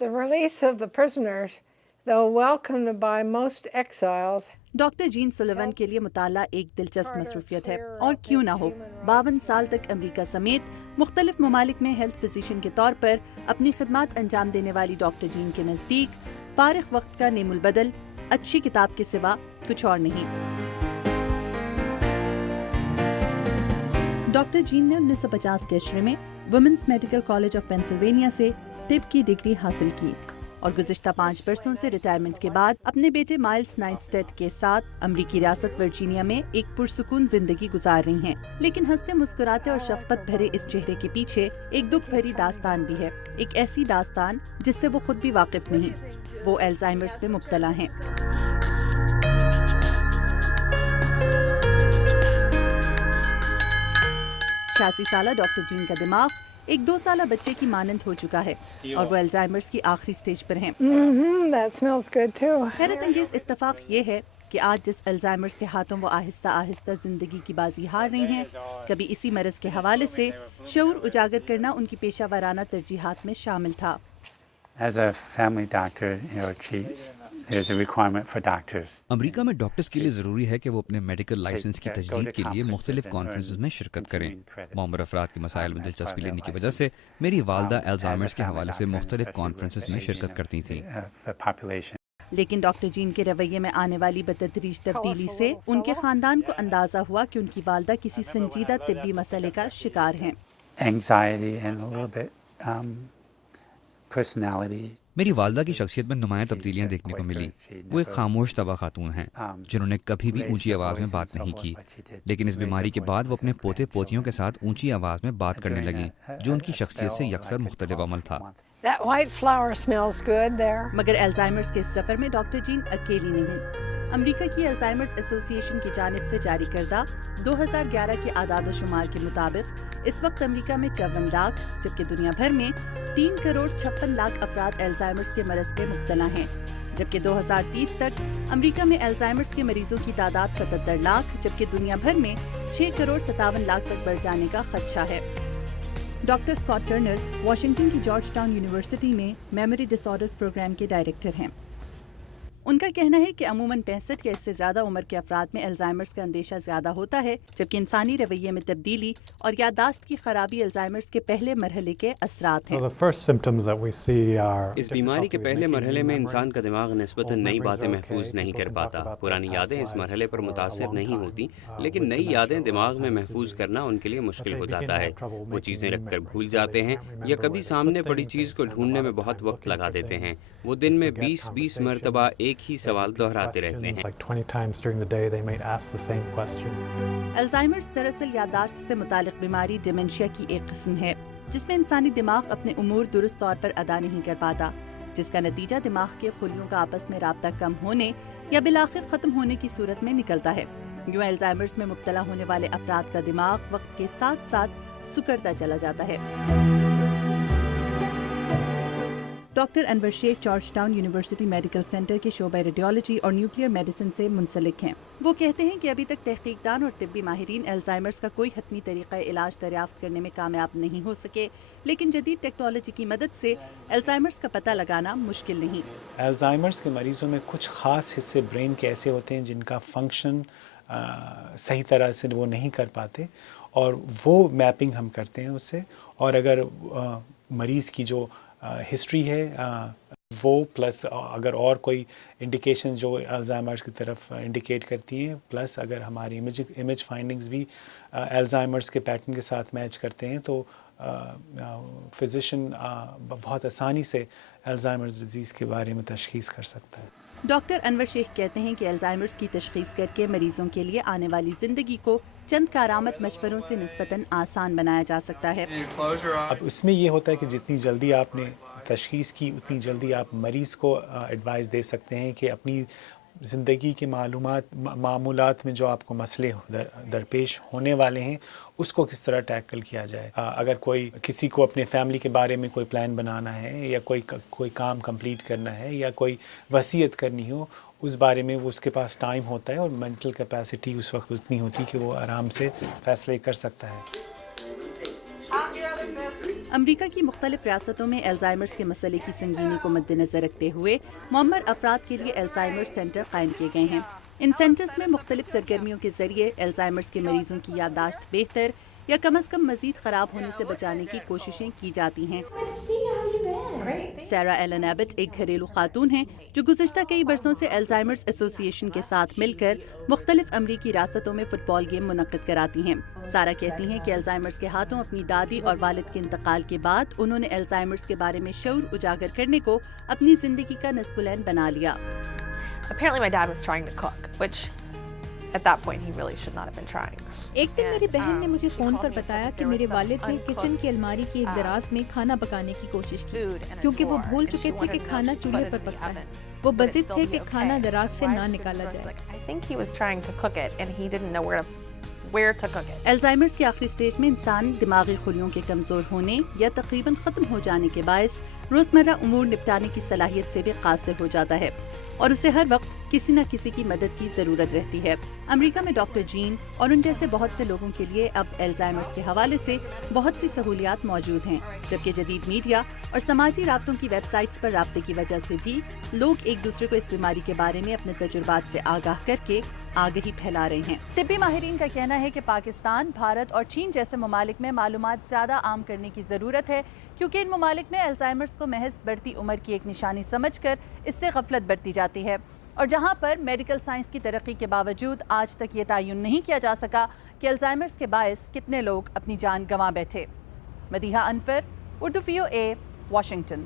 The release of the prisoners, though welcomed by most exiles, doctor Jean Sullivan کے لیے مطالعہ ایک دلچسپ مصروفیت ہے، اور کیوں نہ ہو 52 سال تک امریکہ سمیت مختلف ممالک میں ہیلتھ فزیشین کے طور پر اپنی خدمات انجام دینے والی ڈاکٹر جین کے نزدیک فارغ وقت کا نعم البدل اچھی کتاب کے سوا کچھ اور نہیں۔ ڈاکٹر جین نے 1950 کے عشرے میں women's medical college of Pennsylvania سے طب کی ڈگری حاصل کی، اور گزشتہ 5 برسوں سے ریٹائرمنٹ کے بعد اپنے بیٹے مائلز نائنسٹیڈ کے ساتھ امریکی ریاست ورجینیا میں ایک پرسکون زندگی گزار رہی ہیں۔ لیکن ہنستے مسکراتے اور شفقت بھرے اس چہرے کے پیچھے ایک دکھ بھری داستان بھی ہے، ایک ایسی داستان جس سے وہ خود بھی واقف نہیں۔ وہ الزائمرز پہ مبتلا ہیں۔ 86 سالہ ڈاکٹر جین کا دماغ ایک 2 سالہ بچے کی مانند ہو چکا ہے، اور وہ الزائمرز کی آخری سٹیج پر ہیں۔ That smells good too. حیرت انگیز اتفاق یہ ہے کہ آج جس الزائمرز کے ہاتھوں وہ آہستہ آہستہ زندگی کی بازی ہار رہی ہیں، کبھی اسی مرض کے حوالے سے شعور اجاگر کرنا ان کی پیشہ ورانہ ترجیحات میں شامل تھا۔ As a family doctor, there's a requirement for doctors. امریکہ میں ڈاکٹرز کے لیے ضروری ہے کہ وہ اپنے میڈیکل لائسنس کی تجدید کے لیے مختلف کانفرنسز میں شرکت کریں۔ معمر افراد کے مسائل میں دلچسپی لینے کی وجہ سے میری والدہ الزائمرز کے حوالے سے مختلف کانفرنسز میں شرکت کرتی تھیں۔ لیکن ڈاکٹر جین کے رویے میں آنے والی بتدریج تبدیلی سے ان کے خاندان کو اندازہ ہوا کہ ان کی والدہ کسی سنجیدہ طبی مسئلے کا شکار ہیں۔ Anxiety and a little bit personality. میری والدہ کی شخصیت میں نمایاں تبدیلیاں دیکھنے کو ملی۔ وہ ایک خاموش طبع خاتون ہیں جنہوں نے کبھی بھی اونچی آواز میں بات نہیں کی، لیکن اس بیماری کے بعد وہ اپنے پوتے پوتیوں کے ساتت اونچی آواز میں بات کرنے لگیں، جو ان کی شخصیت سے یکسر مختلف عمل تھا۔ That white flower smells good there. مگر الزائمرز کے اس سفر میں ڈاکٹر جین اکیلی نہیں۔ امریکہ کی الزائمرز ایسوسی ایشن کی جانب سے جاری کردہ 2011 کے اعداد و شمار کے مطابق اس وقت امریکہ میں 54 لاکھ جبکہ دنیا بھر میں 3 کروڑ 56 لاکھ افراد الزائمرز کے مرض پہ مبتلا ہیں، جبکہ 2030 تک امریکہ میں الزائمرز کے مریضوں کی تعداد 77 لاکھ جبکہ دنیا بھر میں 6 کروڑ 57 لاکھ تک بڑھ جانے کا خدشہ ہے۔ ڈاکٹر اسکاٹ ٹرنر واشنگٹن کی جارج ٹاؤن یونیورسٹی میں میموری ڈس آرڈرز پروگرام کے ڈائریکٹر ہیں۔ ان کا کہنا ہے کہ عموماً 65 یا اس سے زیادہ عمر کے افراد میں الزائمرز کا اندیشہ زیادہ ہوتا ہے، جبکہ انسانی رویے میں تبدیلی اور یادداشت کی خرابی الزائمرز کے پہلے مرحلے کے اثرات ہیں۔ اس بیماری کے پہلے مرحلے میں انسان کا دماغ نسبتاً نئی باتیں محفوظ نہیں کر پاتا۔ پرانی یادیں اس مرحلے پر متاثر نہیں ہوتی، لیکن نئی یادیں دماغ میں محفوظ کرنا ان کے لیے مشکل ہو جاتا ہے۔ وہ چیزیں رکھ کر بھول جاتے ہیں یا کبھی سامنے پڑی چیز کو ڈھونڈنے میں بہت وقت لگا دیتے ہیں۔ وہ دن میں 20 مرتبہ ایک ہی سوال دہراتے رہتے ہیں۔ الزائمرز دراصل یادداشت سے متعلق بیماری ڈیمنشیا کی ایک قسم ہے، جس میں انسانی دماغ اپنے امور درست طور پر ادا نہیں کر پاتا، جس کا نتیجہ دماغ کے خلیوں کا آپس میں رابطہ کم ہونے یا بالآخر ختم ہونے کی صورت میں نکلتا ہے۔ یوں الزائمرز میں مبتلا ہونے والے افراد کا دماغ وقت کے ساتھ ساتھ سکڑتا چلا جاتا ہے۔ ڈاکٹر انور شیخ George town university medical centre کے شعبہ ریڈیالوجی اور نیوکلیئر میڈیسن سے منسلک ہیں۔ وہ کہتے ہیں کہ ابھی تک تحقیق دان اور طبی ماہرین الزائمرز کا کوئی حتمی طریقہ علاج دریافت کرنے میں کامیاب نہیں ہو سکے، لیکن جدید ٹیکنالوجی کی مدد سے الزائمرز کا پتہ لگانا مشکل نہیں۔ الزائمرز کے مریضوں میں کچھ خاص حصے برین کے ایسے ہوتے ہیں جن کا فنکشن صحیح طرح سے وہ نہیں کر پاتے، اور وہ میپنگ ہم کرتے ہیں اس سے، اور اگر مریض کی جو ہسٹری ہے وہ پلس اگر اور کوئی انڈیکیشن جو الزائمرز کی طرف انڈیکیٹ کرتی ہیں، پلس اگر ہماری امیج فائنڈنگز بھی الزائمرز کے پیٹرن کے ساتھ میچ کرتے ہیں، تو فزیشین بہت آسانی سے الزائمرز ڈیزیز کے بارے میں تشخیص کر سکتا ہے۔ ڈاکٹر انور شیخ کہتے ہیں کہ الزائمرز کی تشخیص کر کے مریضوں کے لیے آنے والی زندگی کو چند کارآمد مشوروں سے نسبتاً آسان بنایا جا سکتا ہے۔ اب اس میں یہ ہوتا ہے کہ جتنی جلدی آپ نے تشخیص کی اتنی جلدی آپ مریض کو ایڈوائز دے سکتے ہیں کہ اپنی زندگی کے معمولات میں جو آپ کو مسئلے درپیش ہونے والے ہیں اس کو کس طرح ٹیکل کیا جائے۔ اگر کوئی کسی کو اپنے فیملی کے بارے میں کوئی پلان بنانا ہے یا کوئی کام کمپلیٹ کرنا ہے یا کوئی وصیت کرنی ہو، اس بارے میں وہ اس کے پاس ٹائم ہوتا ہے اور مینٹل کیپیسٹی اس وقت اتنی ہوتی کہ وہ آرام سے فیصلے کر سکتا ہے۔ امریکہ کی مختلف ریاستوں میں الزائمرز کے مسئلے کی سنگینی کو مد نظر رکھتے ہوئے معمر افراد کے لیے الزائمرز سینٹر قائم کیے گئے ہیں۔ ان سینٹرز میں مختلف سرگرمیوں کے ذریعے الزائمرز کے مریضوں کی یادداشت بہتر یا کم از کم مزید خراب ہونے سے بچانے کی کوششیں کی جاتی ہیں۔ سیرا ایلن ایبٹ ایک گھریلو خاتون ہیں جو گزشتہ کئی برسوں سے الزائمرز ایسوسی ایشن کے ساتھ مل کر مختلف امریکی ریاستوں میں فٹ بال گیم منعقد کراتی ہیں۔ سارا کہتی ہیں کہ الزائمرز کے ہاتھوں اپنی دادی اور والد کے انتقال کے بعد انہوں نے الزائمرز کے بارے میں شعور اجاگر کرنے کو اپنی زندگی کا نصب العین بنا لیا۔ Apparently my dad was trying to cook, which at that point he really should not have been trying. ایک دن میری بہن نے مجھے فون پر بتایا کہ میرے والد نے کچن کی الماری کی ایک دراز میں کھانا پکانے کی کوشش کی کیونکہ وہ بھول چکے تھے کہ کھانا چولہے پر پکتا ہے۔ وہ بضد تھے کہ کھانا دراز سے نہ نکالا جائے۔ I think he was trying to cook it and he didn't know where to cook it. Alzheimer's کی آخری سٹیج میں انسان دماغی خلیوں کے کمزور ہونے یا تقریباً ختم ہو جانے کے باعث روزمرہ امور نپٹانے کی صلاحیت سے بھی قاصر ہو جاتا ہے اور اسے ہر وقت کسی نہ کسی کی مدد کی ضرورت رہتی ہے۔ امریکہ میں ڈاکٹر جین اور ان جیسے بہت سے لوگوں کے لیے اب الزائمرز کے حوالے سے بہت سی سہولیات موجود ہیں، جبکہ جدید میڈیا اور سماجی رابطوں کی ویب سائٹس پر رابطے کی وجہ سے بھی لوگ ایک دوسرے کو اس بیماری کے بارے میں اپنے تجربات سے آگاہ کر کے آگہی پھیلا رہے ہیں۔ طبی ماہرین کا کہنا ہے کہ پاکستان، بھارت اور چین جیسے ممالک میں معلومات زیادہ عام کرنے کی ضرورت ہے، کیونکہ ان ممالک میں الزائمرز کو محض بڑھتی عمر کی ایک نشانی سمجھ کر اس سے غفلت برتی جاتی ہے، اور جہاں پر میڈیکل سائنس کی ترقی کے باوجود آج تک یہ تعین نہیں کیا جا سکا کہ الزائمرز کے باعث کتنے لوگ اپنی جان گنوا بیٹھے۔ Madiha infer, Urdu VOA، Washington.